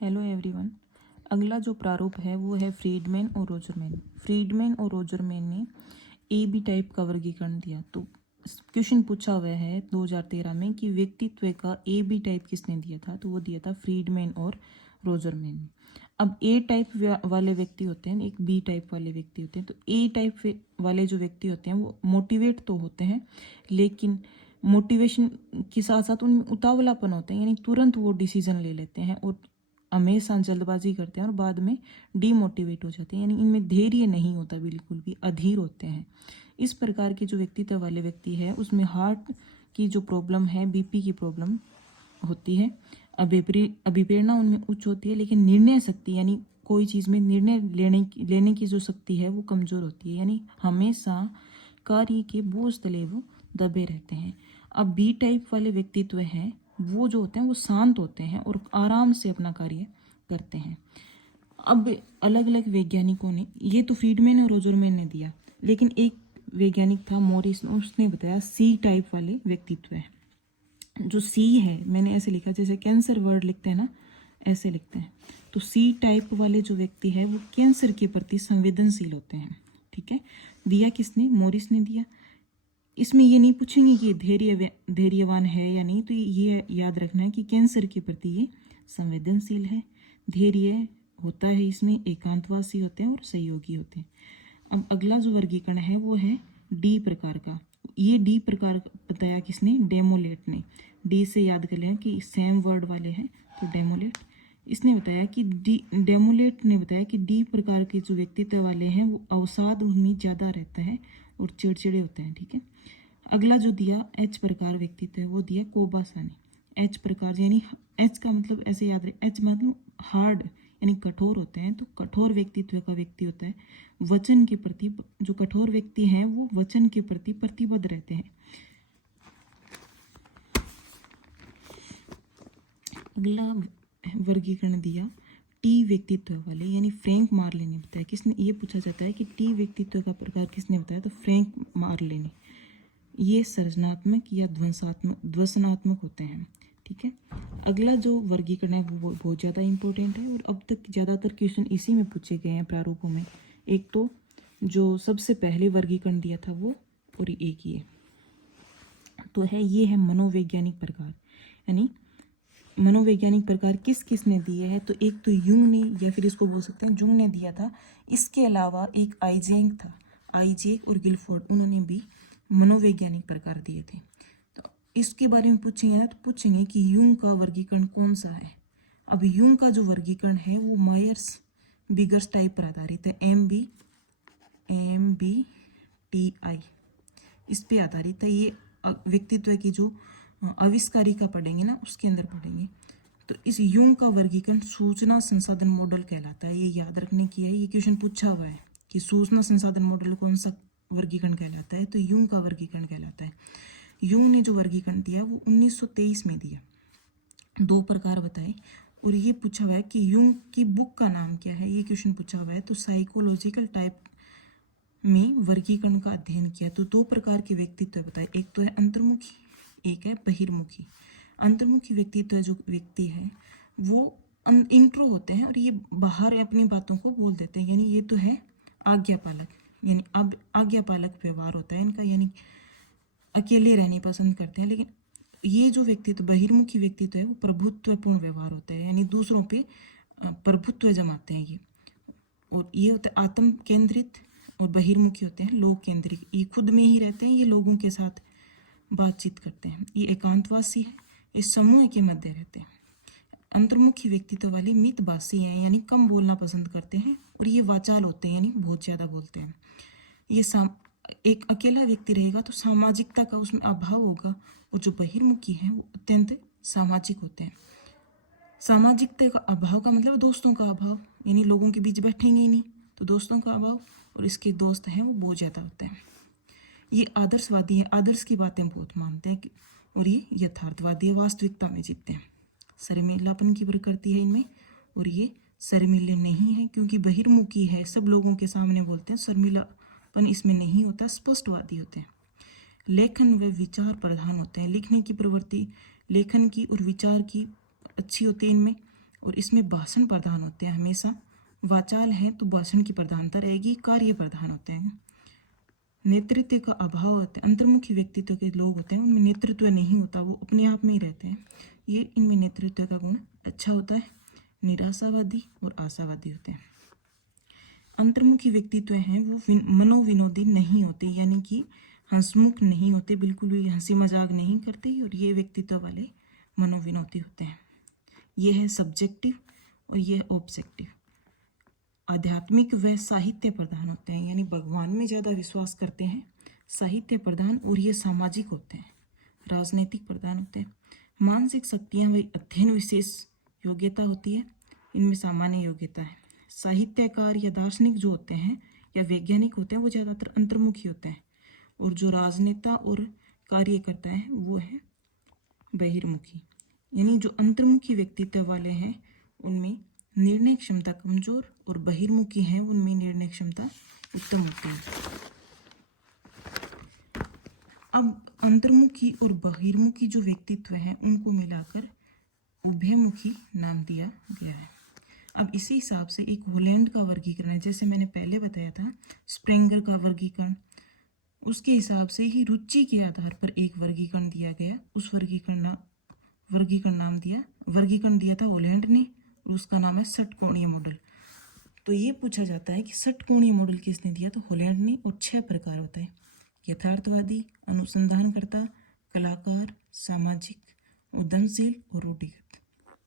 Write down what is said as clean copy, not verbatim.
Hello everyone. अगला जो प्रारूप है वो है फ्रीडमैन और रोजरमैन। फ्रीडमैन और रोजरमैन ने ए बी टाइप का वर्गीकरण दिया। तो क्वेश्चन पूछा हुआ है 2013 में कि व्यक्तित्व का ए बी टाइप किसने दिया था, तो वो दिया था फ्रीडमैन और रोजरमैन ने। अब ए टाइप वाले व्यक्ति होते हैं, एक बी टाइप वाले व्यक्ति होते हैं। तो ए टाइप वाले जो व्यक्ति होते हैं वो मोटिवेट तो होते हैं, लेकिन मोटिवेशन के साथ साथ उनमें उतावलापन होता है, यानी तुरंत वो डिसीजन ले लेते हैं और हमेशा जल्दबाजी करते हैं और बाद में डीमोटिवेट हो जाते हैं, यानी इनमें धैर्य नहीं होता, बिल्कुल भी अधीर होते हैं। इस प्रकार के जो व्यक्तित्व वाले व्यक्ति है उसमें हार्ट की जो प्रॉब्लम है, बीपी की प्रॉब्लम होती है। अभिप्रेरणा उनमें उच्च होती है, लेकिन निर्णय शक्ति यानी कोई चीज़ में निर्णय लेने की जो शक्ति है वो कमज़ोर होती है, यानी हमेशा कार्य के बोझ तले वो दबे रहते हैं। अब बी टाइप वाले व्यक्तित्व हैं वो जो होते हैं वो शांत होते हैं और आराम से अपना कार्य करते हैं। अब अलग अलग वैज्ञानिकों ने, ये तो फ्रीडमैन और रोजरमैन ने दिया, लेकिन एक वैज्ञानिक था मॉरिस, उसने बताया सी टाइप वाले व्यक्तित्व है। जो सी है मैंने ऐसे लिखा, जैसे कैंसर वर्ड लिखते हैं ना, ऐसे लिखते हैं। तो सी टाइप वाले जो व्यक्ति है वो कैंसर के प्रति संवेदनशील होते हैं। ठीक है, दिया किसने? मॉरिस ने दिया। इसमें ये नहीं पूछेंगे कि धैर्यवान है या नहीं, तो ये याद रखना है कि कैंसर के प्रति ये संवेदनशील है, धैर्य होता है, इसमें एकांतवासी होते हैं और सहयोगी होते हैं। अब अगला जो वर्गीकरण है वो है डी प्रकार का। ये डी प्रकार बताया किसने? डेमोलेट ने। डी से याद कर लें कि सेम वर्ड वाले हैं, तो डेमोलेट। इसने बताया कि डेमोलेट ने बताया कि डी प्रकार के जो व्यक्तित्व वाले हैं वो अवसाद उनमें ज़्यादा रहता है और चिड़चिड़े होते हैं। ठीक है, अगला जो दिया एच प्रकार व्यक्तित्व है वो दिया कोबासा ने। एच प्रकार यानी एच का मतलब ऐसे याद रहे, एच मतलब हार्ड यानी कठोर होते हैं। तो कठोर व्यक्तित्व का व्यक्ति होता है वचन के प्रति, जो कठोर व्यक्ति हैं वो वचन के प्रति प्रतिबद्ध रहते हैं। अगला वर्गीकरण दिया टी व्यक्तित्व वाले, यानी फ्रैंक मार्ले ने बताया। किसने? ये पूछा जाता है कि टी व्यक्तित्व का प्रकार किसने बताया, तो फ्रैंक मार्ले ने। ये सृजनात्मक या ध्वसनात्मक होते हैं। ठीक है, अगला जो वर्गीकरण है वो बहुत ज़्यादा इंपॉर्टेंट है और अब तक ज़्यादातर क्वेश्चन इसी में पूछे गए हैं प्रारूपों में। एक तो जो सबसे पहले वर्गीकरण दिया था वो, और एक ये तो है, ये है मनोवैज्ञानिक प्रकार। यानी मनोवैज्ञानिक प्रकार किस किस ने दिए हैं, तो एक तो युंग ने, या फिर इसको बोल सकते हैं जुंग ने दिया था। इसके अलावा एक आइजेक था, आइजेक और गिलफोर्ड, उन्होंने भी मनोवैज्ञानिक प्रकार दिए थे। तो इसके बारे में पूछेंगे ना, तो पूछेंगे कि युंग का वर्गीकरण कौन सा है। अब युंग का जो वर्गीकरण है वो मायर्स बिगर्स टाइप पर आधारित है, MBTI इस पे आधारित है। ये व्यक्तित्व की जो आविष्कारिका पढ़ेंगे ना उसके अंदर पढ़ेंगे। तो इस युंग का वर्गीकरण सूचना संसाधन मॉडल कहलाता है। ये याद रखने की है, ये क्वेश्चन पूछा हुआ है कि सूचना संसाधन मॉडल कौन सा वर्गीकरण कहलाता है, तो युंग का वर्गीकरण कहलाता है। युंग ने जो वर्गीकरण दिया वो 1923 में दिया, 2 प्रकार बताए। और ये पूछा हुआ है कि युंग की बुक का नाम क्या है, ये क्वेश्चन पूछा हुआ है। तो साइकोलॉजिकल टाइप में वर्गीकरण का अध्ययन किया। तो 2 प्रकार के व्यक्तित्व बताए, एक तो है अंतर्मुखी, एक है बहिर्मुखी। अंतर्मुखी व्यक्तित्व जो व्यक्ति है वो इंट्रो होते हैं और ये बाहर अपनी बातों को बोल देते हैं, यानी ये तो है आज्ञापालक, यानी अब आज्ञापालक व्यवहार होता है इनका, यानी अकेले रहने पसंद करते हैं। लेकिन ये जो व्यक्तित्व बहिर्मुखी व्यक्तित्व है वो प्रभुत्वपूर्ण व्यवहार होता है, यानी दूसरों पे प्रभुत्व जमाते हैं ये। और ये होता है आत्म केंद्रित, और बहिर्मुखी होते हैं लोक केंद्रित, ये खुद में ही रहते हैं, ये लोगों के साथ बातचीत करते हैं। ये एकांतवासी है, ये समूह के मध्य रहते हैं। अंतर्मुखी व्यक्तित्व वाले मितभाषी हैं, यानी कम बोलना पसंद करते हैं, और ये वाचाल होते हैं, यानी बहुत ज़्यादा बोलते हैं। ये एक अकेला व्यक्ति रहेगा तो सामाजिकता का उसमें अभाव होगा, और जो बहिर्मुखी हैं वो अत्यंत सामाजिक होते हैं। सामाजिकता का अभाव का मतलब दोस्तों का अभाव, यानी लोगों के बीच बैठेंगे ही नहीं, तो दोस्तों का अभाव, और इसके दोस्त हैं वो बहुत ज़्यादा होते हैं। ये आदर्शवादी है, आदर्श की बातें बहुत मानते हैं, और ये यथार्थवादी है, वास्तविकता में जीतते हैं। शर्मिलापन की प्रकृति है इनमें, और ये शर्मिले नहीं है क्योंकि बहिर्मुखी है, सब लोगों के सामने बोलते हैं, शर्मिलापन इसमें नहीं होता, स्पष्टवादी होते हैं। लेखन व विचार प्रधान होते हैं, लिखने की प्रवृत्ति लेखन की और विचार की अच्छी होती है इनमें। और इसमें भाषण प्रधान होते हैं हमेशा। वाचाल है तो भाषण की प्रधानता रहेगी, कार्य प्रधान होते हैं। नेतृत्व का अभाव होता है, अंतर्मुखी व्यक्तित्व के लोग होते हैं उनमें नेतृत्व नहीं होता, वो अपने आप में ही रहते हैं। ये इनमें नेतृत्व का गुण अच्छा होता है। निराशावादी और आशावादी होते हैं। अंतर्मुखी व्यक्तित्व हैं वो मनोविनोदी नहीं होते, यानी कि हंसमुख नहीं होते, बिल्कुल भी हंसी मजाक नहीं करते, और ये व्यक्तित्व वाले मनोविनोदी होते हैं। ये है सब्जेक्टिव और ये है ऑब्जेक्टिव। आध्यात्मिक व साहित्य प्रधान होते हैं, यानी भगवान में ज़्यादा विश्वास करते हैं, साहित्य प्रधान, और ये सामाजिक होते हैं, राजनीतिक प्रधान होते हैं। मानसिक शक्तियाँ व अध्ययन विशेष योग्यता होती है, इनमें सामान्य योग्यता है। साहित्यकार या दार्शनिक जो होते हैं या वैज्ञानिक होते हैं वो ज़्यादातर अंतर्मुखी होते हैं, और जो राजनेता और कार्यकर्ता है वो है बहिर्मुखी। यानी जो अंतर्मुखी व्यक्तित्व वाले हैं उनमें निर्णय क्षमता कमजोर, और बहिर्मुखी हैं उनमें निर्णय क्षमता उत्तम होती है। अब अंतर्मुखी और बहिर्मुखी जो व्यक्तित्व हैं उनको मिलाकर उभयमुखी नाम दिया गया है। अब इसी हिसाब से एक होलैंड का वर्गीकरण है, जैसे मैंने पहले बताया था स्प्रेंगर का वर्गीकरण, उसके हिसाब से ही रुचि के आधार पर एक वर्गीकरण दिया गया। उस वर्गीकरण दिया था होलैंड ने, और उसका नाम है षटकोणीय मॉडल। तो ये पूछा जाता है कि षटकोणीय मॉडल किसने दिया, तो होलैंड ने, और 6 प्रकार होता है: यथार्थवादी, अनुसंधानकर्ता, कलाकार, सामाजिक, उद्यमशील और रूढ़िगत।